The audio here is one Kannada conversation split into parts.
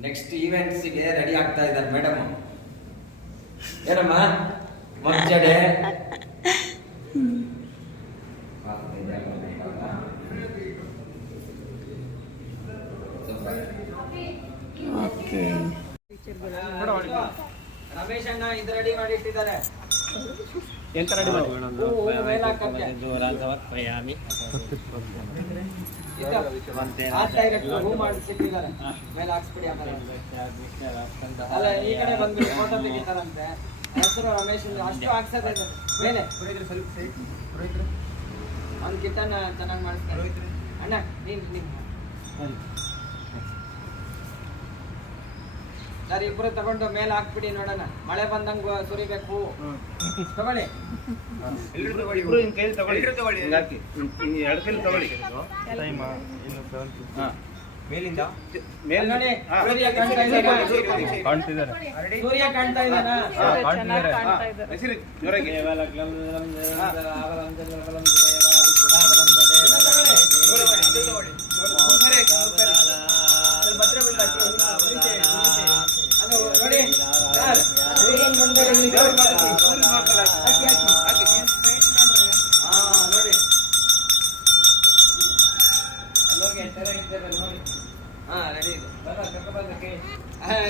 ನೆಕ್ಸ್ಟ್ ಈವೆಂಟ್ಸ್ಗೆ ರೆಡಿ ಆಗ್ತಾ ಇದ್ದಾರೆ ಮೇಡಮ್ ಏನಮ್ಮ? ಮಂಚಡೆ ಓಕೆ ರಮೇಶ್ ಅಣ್ಣ ಇದು ರೆಡಿ ಮಾಡಿ ಇಟ್ಟಿದ್ದಾರೆ ಎಂತ ರೆಡಿ ಮಾಡಿ ಹೆಸರು ರಮೇಶ್ ಅಷ್ಟು ಹಾಕ್ಸೋದೇ. ಮೇಲೆ ಅವ್ನ ಕಿಟ್ಟನ್ನ ಚೆನ್ನಾಗಿ ಮಾಡಿಸ್ತಾರೆ ಅಣ್ಣ ನೀನ್ ನೀನ್ ಸರ್ ಇಬ್ರು ತಗೊಂಡು ಮೇಲೆ ಹಾಕ್ಬಿಡಿ ನೋಡೋಣ ಮಳೆ ಬಂದಂಗ ಸುರಿಬೇಕು ತಗೊಳ್ಳಿ ಇಬ್ರು ನಿಮ್ ಕೈಲಿ ತಗೊಳ್ಳಿ ಹಾಕಿ ಹಿಂಗ್ ಎರಡು ಕೈಲಿ ತಗೊಳ್ಳಿ ಹಾ. ಮೇಲಿಂದ ಮೇಲ್ ನೋಡಿ ಹಾ. ಸೂರ್ಯ ಕಾಣ್ತಾ ಇದ್ದಾನೆ ಸೂರ್ಯ ಕಾಣ್ತಾ. ಕಾಣ್ತಾ ಹೆಸರು ಜೋರಾಗಿ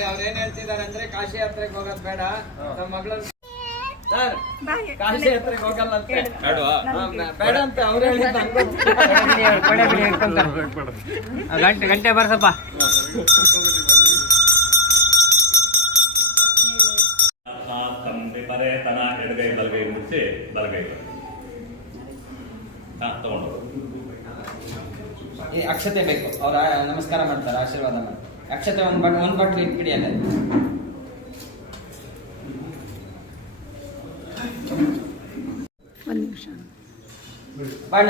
ಅವ್ರೇನ್ ಹೇಳ್ತಿದಾರೆ ಅಂದ್ರೆ ಕಾಶಿ ಯಾತ್ರೆಗೆ ಹೋಗೋದ್ ಬೇಡ. ನಮ್ಮ ಮಗಳ ಸರ್ ಕಾಶಿ ಯಾತ್ರೆಗೆ ಹೋಗಲ್ಲ ಅಂತ. ಬೇಡ. ಅಂತ ಅವ್ರು ಹೇಳಿದ್ದು ಗಂಟೆ ಗಂಟೆ ಬರ್ಸಪ್ಪ. ವಿಪರೇತನ ಎಡಗೈ ಬಲಗೈ ಮುಚ್ಚಿ ಬಲಗೈ ಹಾ ಈ ಅಕ್ಷತೆ ಬೇಕು. ಅವ್ರ ನಮಸ್ಕಾರ ಮಾಡ್ತಾರೆ ಆಶೀರ್ವಾದ ಮಾಡಿ ಅಕ್ಷತೆ ಒಂದ್ ಬಟ್ ಒಂದ್ ಬಟ್ಲು ಇಟ್ಬಿಡಿ ಅಲ್ಲ. ಒಂದು ನಿಮಿಷ. ಬಣ್ಣ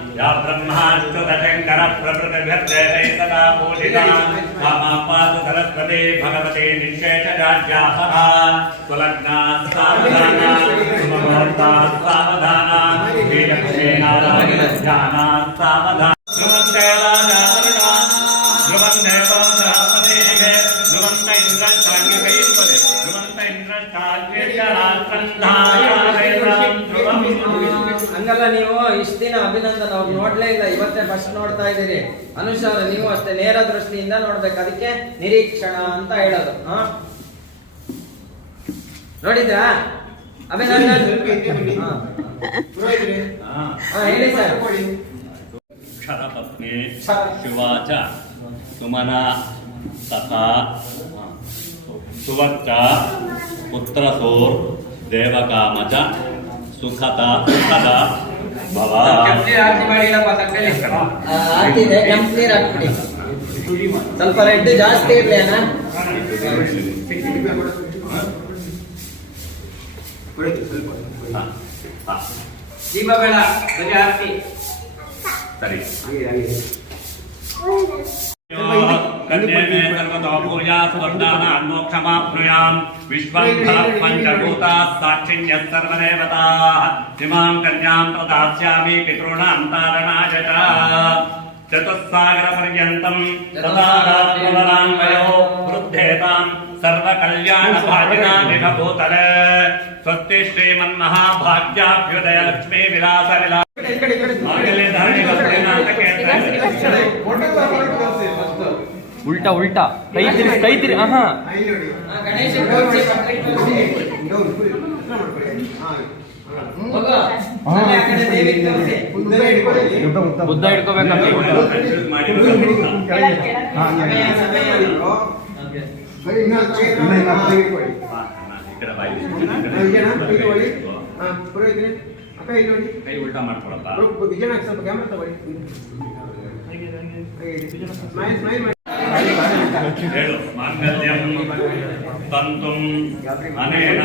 या ब्रह्माच्युतशङ्कर प्रभृतिभिर्देवै सदा पूजिता मामा पातु सरस्वते भगवते निःशेषराज्याः सुलग्नात् सावधाना सुमहोत्तात् सावधाना वीरक्षेणात् सावधाना ಇಷ್ಟ ದಿನ ಅಭಿನಂದನ್ ಅವ್ರು ನೋಡ್ಲೇ ಇಲ್ಲ ಇವತ್ತೇ ಫಸ್ಟ್ ನೋಡ್ತಾ ಇದೀರಿ ಅನುಷಾರ ನೀವು ಅಷ್ಟೇ ನೇರ ದೃಷ್ಟಿಯಿಂದ ನೋಡ್ಬೇಕು ಅದಕ್ಕೆ ನಿರೀಕ್ಷಣ ಅಂತ ಹೇಳೋದು ಹಾ ನೋಡಿದ್ರಾ ಅಭಿನಂದನ್ ಹಾ. ಹಾ. ಹಾ, ಹೇಳಿ ಸರ್ क्षरपत्नी शिवा च सुमना तथा सुवच्च पुत्रसोर् देवकाम च सुखदा ಹಾಕ್ತಿದೆ ಕೆಂಪು ನೀರು ಹಾಕ್ಬಿಡಿ. ಸ್ವಲ್ಪ ರೆಡ್ ಜಾಸ್ತಿ ಇರಲಿ ಅಣ್ಣ. ದೀಪ ಬೇಡ ಬರೀ ಸರಿ. కన్యమే సర్వతో భూయా స్వర్ణానా మోక్షమాప్నుయాం విశ్వంధర పంచభూతా సాక్షిణ్య సర్వదేవతా. ఇమాం కన్యాం ప్రదాస్యామి పితృణాం తారణాయ చ చతుస్సాగర పర్యంతం తదారాత్మలాన్వయో వృద్ధేతాం సర్వకళ్యాణ భాగినా విభూతలే స్వస్తి శ్రీమన్మహాభాగ్యాభ్యుదయ లక్ష్మీ విలాస విలాస ಉಲ್ಟಾ ಉಲ್ಟಾ ಕೈ ತಿರ್ಗಿ ಕೈ ತಿರ್ಗಿ ಹಾ ಬುದ್ಧ ಹಿಡ್ಕೋಬೇಕಂತ ಕೈ ಉಲ್ಟಾ ಮಾಡ್ಕೊಳಲ್ಲ ವಿಜಯನಾಗ್ ಸ್ವಲ್ಪ ಕ್ಯಾಮ್ರಾ ತಗೊಳ್ಳಿ ಹೇಳು ಮಾಂಗಲ್ಯಂ ತಂತುಂ ಅನೇನ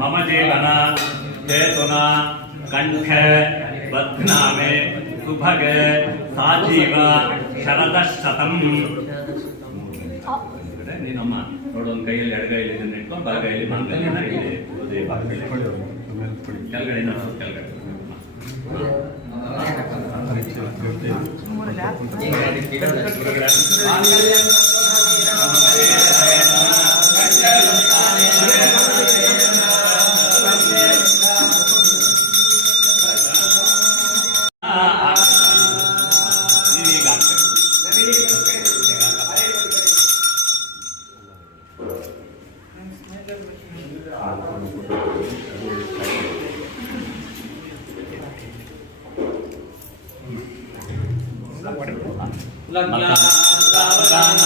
ಮಮ ಜೀವನ ಹೇತುನ ಕಂಠೆ ಬಧ್ನಾಮೆ ಸುಭಗೆ ಸಾಜೀವ ಶರದಶತಂ ನೀನಮ್ಮ ನೋಡು ಒಂದು ಕೈಯಲ್ಲಿ ಎಡಗೈಯಲ್ಲಿ ಇದನ್ನ ಇಟ್ಕೊಂಡು ಬಲಗೈಯಲ್ಲಿ ಮಾಂಗಲ್ಯನ ಇಲ್ಲಿ ಹೃದಯ ಭಾಗದಲ್ಲಿ ಕೆಳಗಡೆ ಇನ್ನೊಂದು ಸ್ವಲ್ಪ ಕೆಳಗಡೆ கிலோ लग्नान्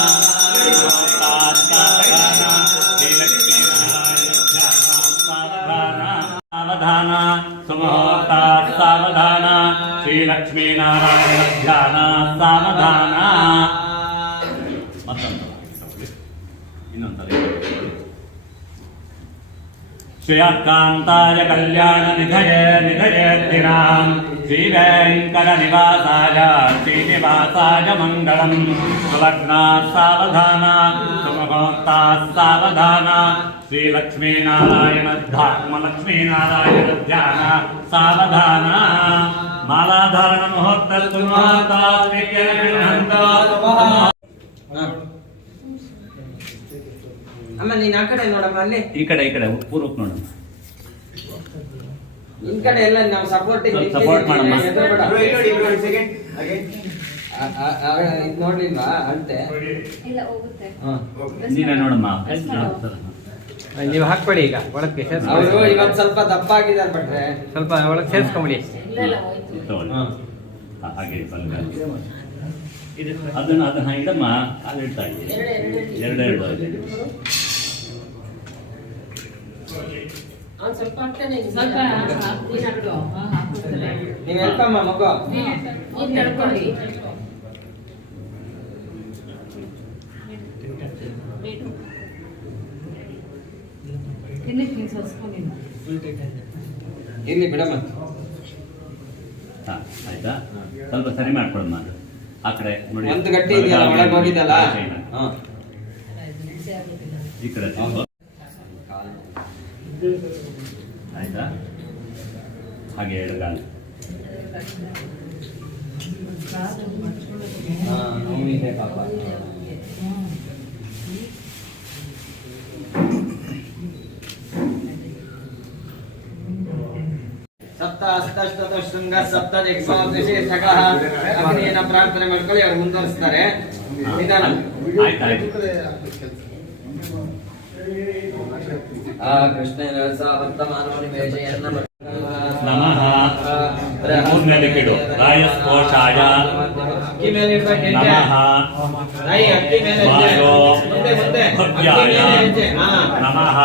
श्रियकान्ताय कल्याणनिधये निधयेद्दिनाम् श्रीवेङ्कटनिवासाय श्रीनिवासाय मङ्गलम् सुलग्नाः सावधाना सुमभोक्ताः सावधाना श्रीलक्ष्मीनारायणध्यात्मलक्ष्मीनारायणध्यान सावधाना मालाधारणमुहूर्तस्तु ಅಮ್ಮ ನೀನ್ ಆ ಕಡೆ ನೋಡಮ್ಮ ಅಲ್ಲಿ ಈ ಕಡೆ ಈ ಕಡೆ ಪೂರ್ವಕ್ಕೆ ನೋಡಮ್ಮ ನಿನ್ ಕಡೆ ಎಲ್ಲ ನಾವು ಸಪೋರ್ಟ್ ಸಪೋರ್ಟ್ ಮಾಡಮ್ಮ. ಇದು ನೋಡ್ಲಿಲ್ವಾ ಅಳತೆ ಇಲ್ಲ ಹೋಗುತ್ತೆ ನೀನೇ ನೋಡಮ್ಮ ನೀವು ಹಾಕ್ಬೇಡಿ ಈಗ ಒಳಕ್ಕೆ ಸೇರ್ಸ್ಕೊಳ್ಳಿ. ಅವರು ಇವತ್ ಸ್ವಲ್ಪ ದಪ್ಪ ಆಗಿದ್ದಾರೆ ಬಟ್ರೆ ಸ್ವಲ್ಪ ಒಳಗೆ ಸೇರಿಸ್ಕೊಂಬಿಡಿ ಹಾಗೆ. ಅದನ್ನ ಅದನ್ನ ಇಡಮ್ಮ ಅಲ್ಲಿ ಇಡ್ತಾ ಇದ್ದೀನಿ ಎರಡೆರಡು ಇರ್ಲಿ ಬಿಡಮ್ಮ. ಹಾ, ಆಯ್ತಾ? ಸ್ವಲ್ಪ ಸರಿ ಮಾಡ್ಕೊಳಮ್ಮ ಆ ಕಡೆ ನೋಡಿ ಒಂದು ಗಟ್ಟಿ ಇದೆಯಲ್ಲ ಒಳಗೆ ಹೋಗಿದ್ದಲ್ಲ. ಹಾ. ಈ ಕಡೆ. ಆಯ್ತಾ ಹಾಗೆ ಎಡಗಾಲ ಹಾ, ನೋವಿದೆ ಪಾಪ ಸಪ್ತ ಅಷ್ಟಷ್ಟದ ಶೃಂಗ ಸಪ್ತ ವಿಶೇಷಕ ಅಗ್ನಿಯನ್ನ ಪ್ರಾರ್ಥನೆ ಮಾಡ್ಕೊಳ್ಳಿ ಅವ್ರು ಮುಂದುವರಿಸ್ತಾರೆ ನಿಧಾನ ಆಯ್ತು ಆಯ್ತು ಆ ಕೃಷ್ಣನ ವರ್ತಮಾನೋ ನಿವೇಶಯನ್ನ ನಮಃ ಮೂರನೇದಕ್ಕಿಡು ರಾಯಸ್ಕೋಶಾಯ ಅಕ್ಕಿ ಮೇಲೆ ಇಡ್ಬೇಕು ಹೆಜ್ಜೆ. ನಮಃ ತಾಯಿ ಅಕ್ಕಿ ಮೇಲೆ ಹೆಜ್ಜೆ. ವಾಯೋ ಮುಂದೆ ಮುಂದೆ ಅಕ್ಕಿ ಭವ್ಯಾಯ ಮೇಲೆ ಹೆಜ್ಜೆ. ಹಾ. ನಮಃ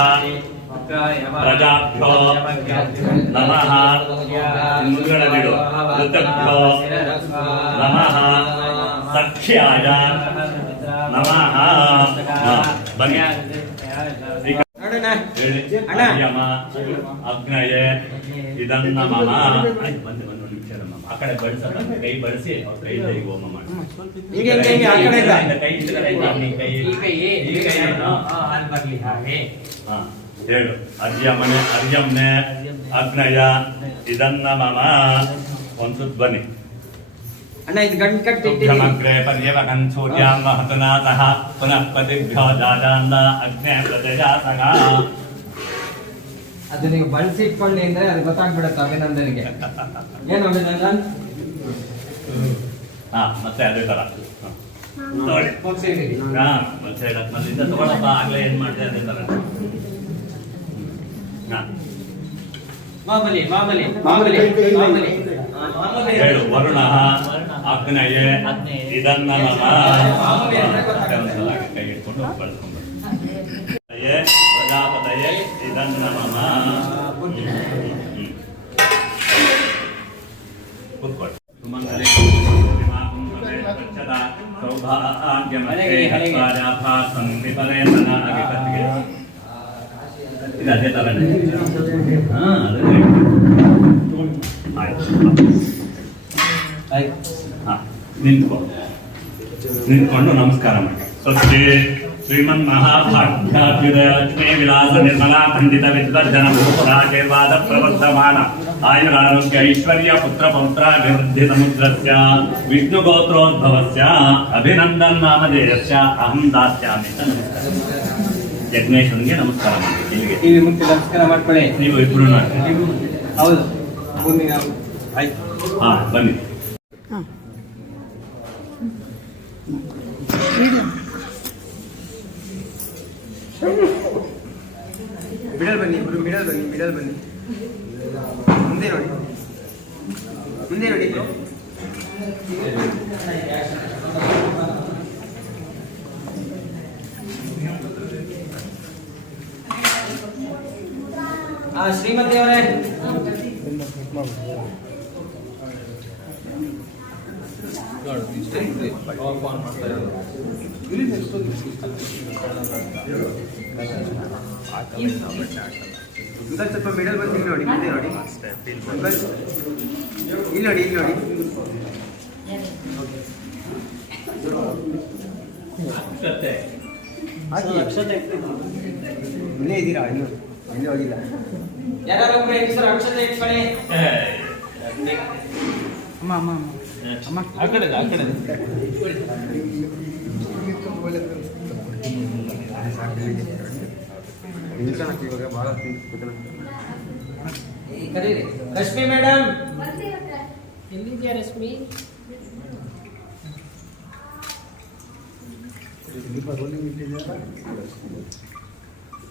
ಪ್ರಜಾಭ್ಯೋ ನಮಃ ಮುಂದುಗಡೆದಿಡು ಋತಭ್ಯೋ ನಮಃ ಸಖ್ಯಾಯ ನಮಃ ಬನ್ನಿ ಅಗ್ನಯೇ ಇದನ್ನ ಮಮ ಬಂದು ಬಂದೆ. ಆ ಕಡೆ ಬಡಿಸಲ್ಲ ಕೈ ಬಳಸಿ ಅವ್ರ ಹೋಮ ಮಾಡಿ ಹಿಂಗೆ ಹಿಂಗೆ ಹಿಂಗೆ ಕೈ ಈ ಕೈ ಈ ಹಾ, ಹೇಳು. ಅರ್ಯಮನೆ ಅರ್ಯಮ್ನೆ ಅಗ್ನಯ ಇದನ್ನ ಮಮ ಒಂದು ಬನ್ನಿ. ಅಣ್ಣ ಇದು ಗಂಟು ಕಟ್ಟಿಟ್ಟಿದ್ದೀನಿ ತುಭ್ಯಮಗ್ರೆ ಪರ್ಯವಕಂ ಸೂರ್ಯಾಂ ವಹತುನಾಥಃ ಪುನಃ ಪತಿಭ್ಯೋ ಜಾಜಾಂದ ಅಗ್ನೇ ಪ್ರಜಯಾಸಗ ಅದು ನೀವು ಅಂದ್ರೆ ಅದು ಗೊತ್ತಾಗ್ಬಿಡುತ್ತೆ ಅಭಿನಂದನಿಗೆ. ಏನು ಅಭಿನಂದನ್? ಹಾ ಮತ್ತೆ ಅದೇ ತರ. ನೋಡಿ. ಹಾ ಮತ್ತೆ ತಗೊಳಪ್ಪ ಆಗ್ಲೇ ಏನ್ ಮಾಡಿದೆ ಅದೇ ತರ. ನಾನು ಮಾಮೂಲಿ ಮಾಮೂಲಿ ಮಾಮೂಲಿ ಹೇಳು ವರುಣ ಅಗ್ನಯೇ ಇದನ್ನ ನಮ್ಮ ಕೈ ಹಿಡ್ಕೊಂಡು ಬಳಸ್ಕೊಂಡು ಪ್ರಜಾಪತಯೇ ಇದನ್ನ ನಮ್ಮ ಕೂತ್ಕೊಳ್ಳಿ ಸುಮಂಗಲೇ ಸೌಭಾಗ್ಯಮನೆ ಸಂಧಿಪರೇತನ ಅಧಿಪತಿಗೆ ఇంకా అదే. తలండి నిందుకో నిందుకోండి నమస్కారం అండి సో శ్రీ శ్రీమన్ మహాభాగ్యాభ్యుదయలక్ష్మీ విలాస నిర్మలా పండిత విద్వర్ధన భూపురాశీర్వాద ప్రవర్ధమాన. ఆయురారోగ్య ఐశ్వర్య పుత్ర పౌత్రాభివృద్ధి సముద్రస్య విష్ణుగోత్రోద్భవస్య అభినందన్ నామధేయస్య అహం దాస్యామి. నమస్కారం. ಅಂತ ನಮಸ್ಕಾರ ಯಜ್ಞೇಶ್ವರನಿಗೆ ನಮಸ್ಕಾರ ಮಾಡಿ ಇಲ್ಲಿಗೆ ಟಿವಿ ಮುಂಚೆ ನಮಸ್ಕಾರ ಮಾಡ್ಕೊಳ್ಳಿ. ನೀವು ಇಬ್ಬರು ಹೌದು. ಮುಂದಿನ ಆಯ್ತು. ಹಾಂ ಬನ್ನಿ. ಬಿಡಲ್ ಬನ್ನಿ ಇಬ್ರು ಮಿಡಲ್ ಬನ್ನಿ ಮಿಡಲ್ ಬನ್ನಿ. ಮುಂದೆ ನೋಡಿ. ಮುಂದೆ ನೋಡಿ ಶ್ರೀಮತಿ ಅವರೇ ಅಂಕಲ್ ಸ್ವಲ್ಪ ಮಿಡಲ್ ಬಂದು ಇಲ್ಲಿ ನೋಡಿ ಮುಂದೆ ನೋಡಿ ಅಂಕಲ್ ಇಲ್ಲಿ ನೋಡಿ ಇಲ್ಲಿ ನೋಡಿ ಇಲ್ಲೇ ಇದ್ದೀರಾ ಇನ್ನು ಇಲ್ಲೇ. ಹೋಗಿಲ್ಲ ಯಾರು ಒಬ್ರು ಹೆಂಗಸರು ಅಕ್ಷತೆ ಇಟ್ಕೊಳ್ಳಿ. ಆ ಕಡೆ ಆ ಕಡೆ ಇವಾಗ ಭಾಳ ಕೂತ್ಕೊಳ್ಳಿ. ಈ ಕರೀರಿ ರಶ್ಮಿ? ಮೇಡಮ್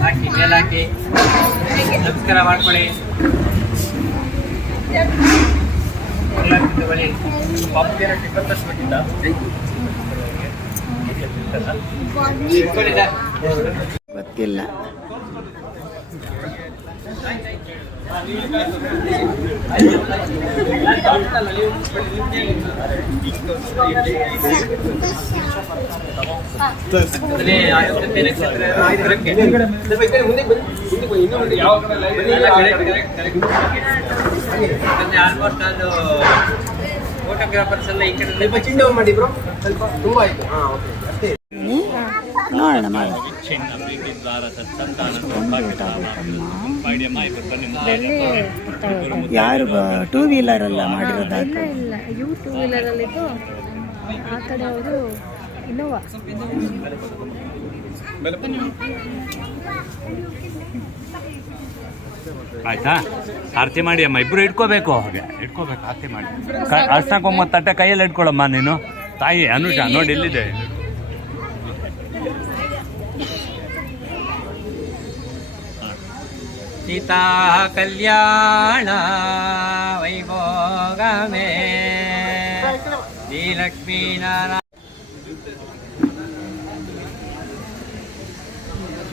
ಹಾಕಿ ಮೇಲೆ ಹಾಕಿ ನಮಸ್ಕಾರ ಮಾಡ್ಕೊಳ್ಳಿ ಉರುಳಾಕಿ ತಗೊಳ್ಳಿ ಪಾಪ್ಗೆ ಟಿಫನ್ ತರಿಸ್ಬೇಕಿತ್ತ ಇಟ್ಕೊಳ್ಳಿ ಸರ್. ಗೊತ್ತಿಲ್ಲ. ಫೋಟೋಗ್ರಾಫರ್ಸ್ ಎಲ್ಲ ಈ ಕಡೆ ಸ್ವಲ್ಪ ಚಿಂಡೆ ಮಾಡಿ ಬ್ರೋ ಸ್ವಲ್ಪ ತುಂಬ ಆಯ್ತು ಹಾಂ ಓಕೆ ಅಷ್ಟೇ ನೋಡೋಣ ಮಾಡಿ ಚಿನ್ನ ಪ್ರೀತಿ ದ್ವಾರ ಸತ್ಸಂತಾನ ಪಾಡ್ಯಮ್ಮ ಇಬ್ಬರು ಬನ್ನಿ ಮಾಡಿ ಯಾರು ಟೂ ವೀಲರ್ ಅಲ್ಲ ಇಲ್ಲ ಯು ಟೂ ವೀಲರಲ್ಲಿದ್ದು ಆ ಕಡೆ ಅವರು ಇನ್ನೋವಾ ಆಯ್ತಾ? ಆರತಿ ಮಾಡಿ ಅಮ್ಮ. ಇಬ್ರು ಇಟ್ಕೋಬೇಕು ಹಾಗೆ. ಇಟ್ಕೋಬೇಕು ಆರತಿ ಮಾಡಿ. ಅರ್ಶನಕ್ಕೊಮ್ಮ ತಟ್ಟೆ ಕೈಯಲ್ಲಿ ಇಟ್ಕೊಳಮ್ಮ ನೀನು. ತಾಯಿ ಅನುಷ ನೋಡಿ ಎಲ್ಲಿದೆ? सीता कल्याण वैभोग मे श्रीलक्ष्मीनारायण।